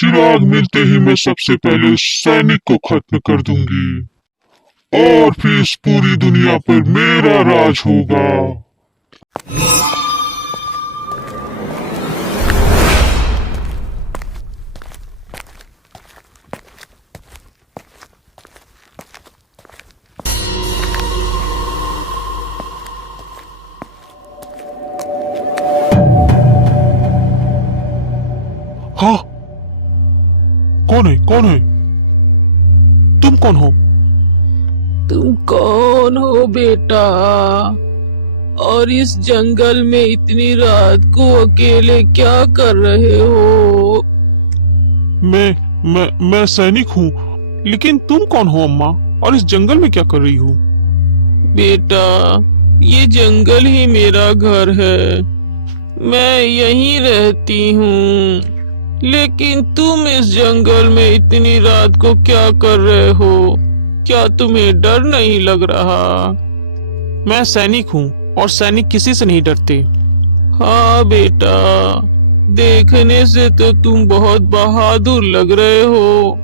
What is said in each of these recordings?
चिराग मिलते ही मैं सबसे पहले सैनिक को खत्म कर दूंगी और फिर इस पूरी दुनिया पर मेरा राज होगा। हाँ, कौन है? कौन है? तुम कौन हो? तुम कौन हो बेटा? और इस जंगल में इतनी रात को अकेले क्या कर रहे हो? मैं सैनिक हूँ, लेकिन तुम कौन हो अम्मा? और इस जंगल में क्या कर रही हो? बेटा, ये जंगल ही मेरा घर है। मैं यहीं रहती हूँ। लेकिन तुम इस जंगल में इतनी रात को क्या कर रहे हो? क्या तुम्हें डर नहीं लग रहा? मैं सैनिक हूँ और सैनिक किसी से नहीं डरते। हाँ बेटा, देखने से तो तुम बहुत बहादुर लग रहे हो।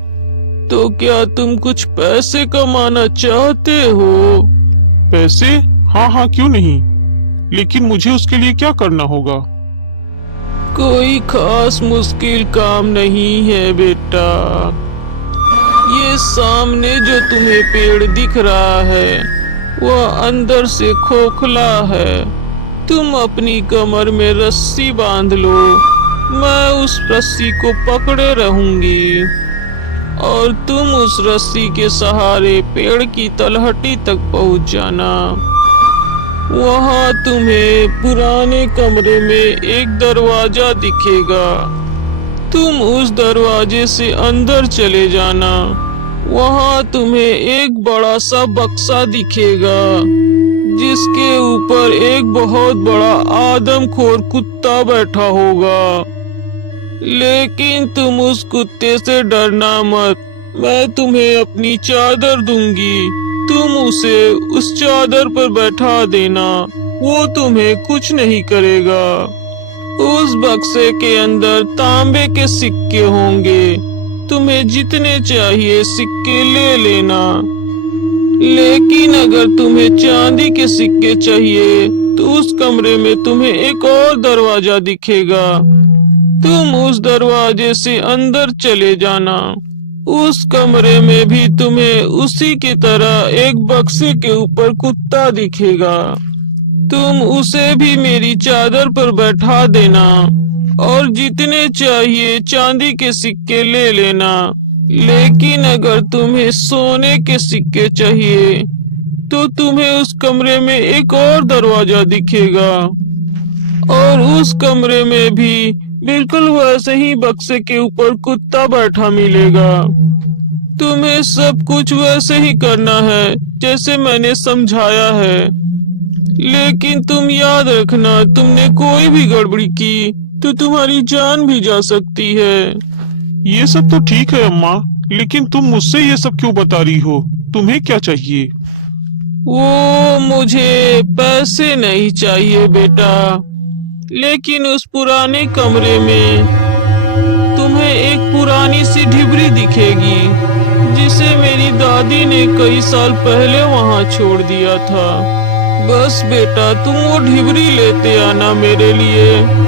तो क्या तुम कुछ पैसे कमाना चाहते हो? पैसे? हाँ हाँ, क्यों नहीं, लेकिन मुझे उसके लिए क्या करना होगा? कोई खास मुश्किल काम नहीं है बेटा। ये सामने जो तुम्हें पेड़ दिख रहा है, वह अंदर से खोखला है। तुम अपनी कमर में रस्सी बांध लो, मैं उस रस्सी को पकड़े रहूंगी और तुम उस रस्सी के सहारे पेड़ की तलहटी तक पहुंच जाना। वहां तुम्हें पुराने कमरे में एक दरवाजा दिखेगा। तुम उस दरवाजे से अंदर चले जाना। वहां तुम्हें एक बड़ा सा बक्सा दिखेगा, जिसके ऊपर एक बहुत बड़ा आदमखोर कुत्ता बैठा होगा। लेकिन तुम उस कुत्ते से डरना मत। मैं तुम्हें अपनी चादर दूंगी, तुम उसे उस चादर पर बैठा देना, वो तुम्हें कुछ नहीं करेगा। उस बक्से के अंदर तांबे के सिक्के होंगे, तुम्हें जितने चाहिए सिक्के ले लेना। लेकिन अगर तुम्हें चांदी के सिक्के चाहिए तो उस कमरे में तुम्हें एक और दरवाजा दिखेगा। तुम उस दरवाजे से अंदर चले जाना। उस कमरे में भी तुम्हें उसी की तरह एक बक्से के ऊपर कुत्ता दिखेगा। तुम उसे भी मेरी चादर पर बैठा देना और जितने चाहिए चांदी के सिक्के ले लेना। लेकिन अगर तुम्हें सोने के सिक्के चाहिए तो तुम्हें उस कमरे में एक और दरवाजा दिखेगा और उस कमरे में भी बिल्कुल वैसे ही बक्से के ऊपर कुत्ता बैठा मिलेगा। तुम्हें सब कुछ वैसे ही करना है जैसे मैंने समझाया है। लेकिन तुम याद रखना, तुमने कोई भी गड़बड़ी की तो तुम्हारी जान भी जा सकती है। ये सब तो ठीक है अम्मा, लेकिन तुम मुझसे ये सब क्यों बता रही हो? तुम्हें क्या चाहिए? वो मुझे पैसे नहीं चाहिए बेटा, लेकिन उस पुराने कमरे में तुम्हें एक पुरानी सी ढिबरी दिखेगी, जिसे मेरी दादी ने कई साल पहले वहां छोड़ दिया था। बस बेटा, तुम वो ढिबरी लेते आना मेरे लिए।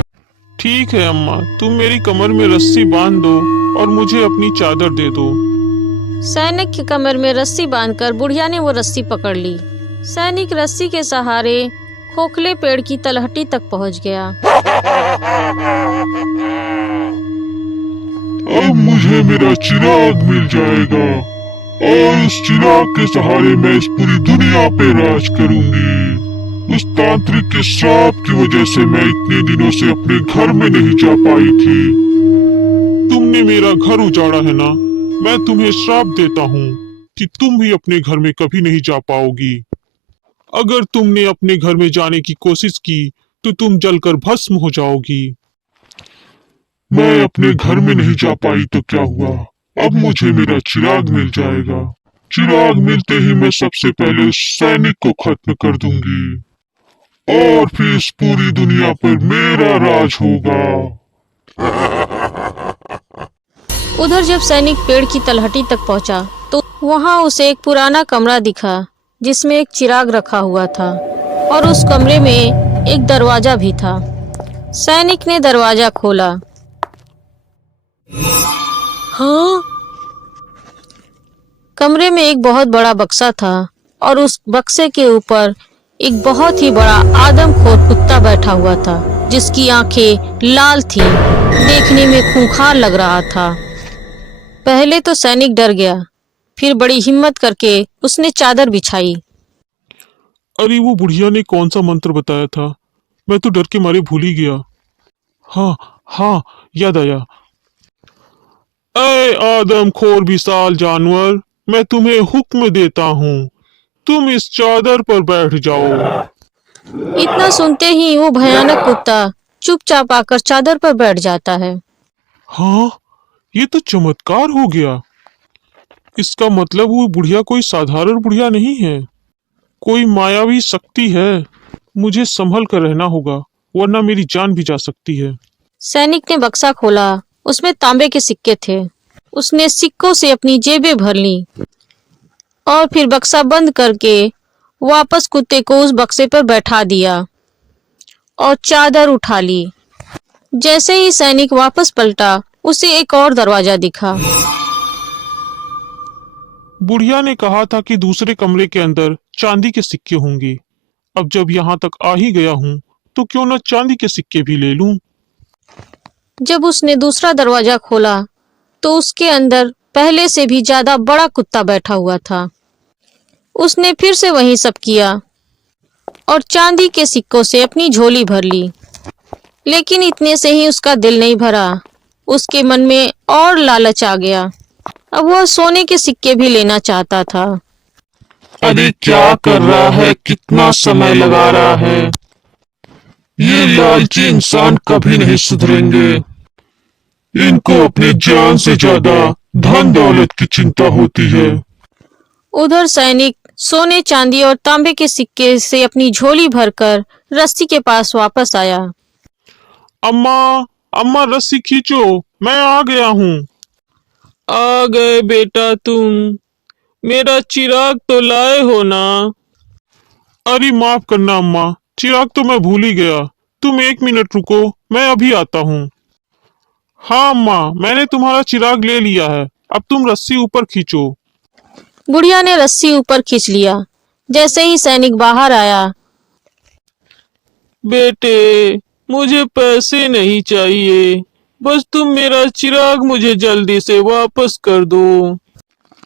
ठीक है अम्मा, तुम मेरी कमर में रस्सी बांध दो और मुझे अपनी चादर दे दो। सैनिक की कमर में रस्सी बांधकर बुढ़िया ने वो रस्सी पकड़ ली। सैनिक रस्सी के सहारे खोखले पेड़ की तलहटी तक पहुंच गया। अब मुझे मेरा चिराग मिल जाएगा और उस चिराग के सहारे मैं इस पूरी दुनिया पे राज करूंगी। उस तांत्रिक के श्राप की वजह से मैं इतने दिनों से अपने घर में नहीं जा पाई थी। तुमने मेरा घर उजाड़ा है ना, मैं तुम्हें श्राप देता हूँ कि तुम भी अपने घर में कभी नहीं जा पाओगी। अगर तुमने अपने घर में जाने की कोशिश की तो तुम जलकर भस्म हो जाओगी। मैं अपने घर में नहीं जा पाई तो क्या हुआ, अब मुझे मेरा चिराग मिल जाएगा। चिराग मिलते ही मैं सबसे पहले सैनिक को खत्म कर दूंगी और फिर इस पूरी दुनिया पर मेरा राज होगा। उधर जब सैनिक पेड़ की तलहटी तक पहुंचा तो वहां उसे एक पुराना कमरा दिखा जिसमें एक चिराग रखा हुआ था और उस कमरे में एक दरवाजा भी था। सैनिक ने दरवाजा खोला। हाँ, कमरे में एक बहुत बड़ा बक्सा था और उस बक्से के ऊपर एक बहुत ही बड़ा आदमखोर कुत्ता बैठा हुआ था जिसकी आंखें लाल थी, देखने में खूंखार लग रहा था। पहले तो सैनिक डर गया, फिर बड़ी हिम्मत करके उसने चादर बिछाई। अरे वो बुढ़िया ने कौन सा मंत्र बताया था, मैं तो डर के मारे भूल ही गया। हाँ हाँ, याद आया। ऐ आदमखोर विशाल जानवर, मैं तुम्हें हुक्म देता हूँ, तुम इस चादर पर बैठ जाओ। इतना सुनते ही वो भयानक कुत्ता चुपचाप आकर चादर पर बैठ जाता है। हाँ, ये तो चमत्कार हो गया। इसका मतलब वो बुढ़िया कोई साधारण बुढ़िया नहीं है, कोई मायावी शक्ति है। मुझे संभल कर रहना होगा, वरना मेरी जान भी जा सकती है। सैनिक ने बक्सा खोला, उसमें तांबे के सिक्के थे। उसने सिक्कों से अपनी जेबें भर ली और फिर बक्सा बंद करके वापस कुत्ते को उस बक्से पर बैठा दिया और चादर उठा ली। जैसे ही सैनिक वापस पलटा, उसे एक और दरवाजा दिखा। बुढ़िया ने कहा था कि दूसरे कमरे के अंदर चांदी के सिक्के होंगे। अब जब यहाँ तक आ ही गया हूँ तो क्यों न चांदी के सिक्के भी ले लूं। जब उसने दूसरा दरवाजा खोला तो उसके अंदर पहले से भी ज्यादा बड़ा कुत्ता बैठा हुआ था। उसने फिर से वही सब किया और चांदी के सिक्कों से अपनी झोली भर ली। लेकिन इतने से ही उसका दिल नहीं भरा, उसके मन में और लालच आ गया। अब वह सोने के सिक्के भी लेना चाहता था। अरे क्या कर रहा है, कितना समय लगा रहा है। ये लालची इंसान कभी नहीं सुधरेंगे। इनको अपनी जान से ज्यादा धन दौलत की चिंता होती है। उधर सैनिक सोने चांदी और तांबे के सिक्के से अपनी झोली भरकर रस्सी के पास वापस आया। अम्मा, अम्मा रस्सी खींचो, मैं आ गया हूँ। आ गए बेटा तुम, मेरा चिराग तो लाए हो ना। अरे माफ करना अम्मा, चिराग तो मैं भूल ही गया। तुम 1 मिनट रुको, मैं अभी आता हूँ। हाँ अम्मा, मैंने तुम्हारा चिराग ले लिया है, अब तुम रस्सी ऊपर खींचो। बुढ़िया ने रस्सी ऊपर खींच लिया। जैसे ही सैनिक बाहर आया, बेटे मुझे पैसे नहीं चाहिए, बस तुम मेरा चिराग मुझे जल्दी से वापस कर दो।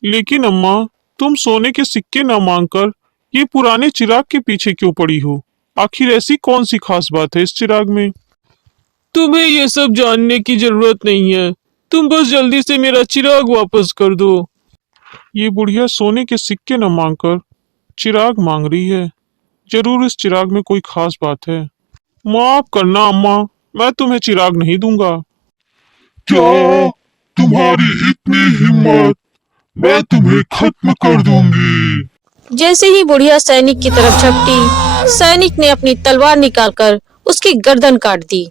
लेकिन अम्मा, तुम सोने के सिक्के न मांगकर ये पुराने चिराग के पीछे क्यों पड़ी हो? आखिर ऐसी कौन सी खास बात है इस चिराग में? तुम्हें ये सब जानने की जरूरत नहीं है, तुम बस जल्दी से मेरा चिराग वापस कर दो। ये बुढ़िया सोने के सिक्के न मांगकर चिराग मांग रही है। जरूर इस चिराग में कोई खास बात है। माफ करना अम्मा, मैं तुम्हें चिराग नहीं दूंगा। क्या तुम्हारी इतनी हिम्मत? मैं तुम्हें खत्म कर दूंगी। जैसे ही बुढ़िया सैनिक की तरफ झपटी, सैनिक ने अपनी तलवार निकालकर उसकी गर्दन काट दी।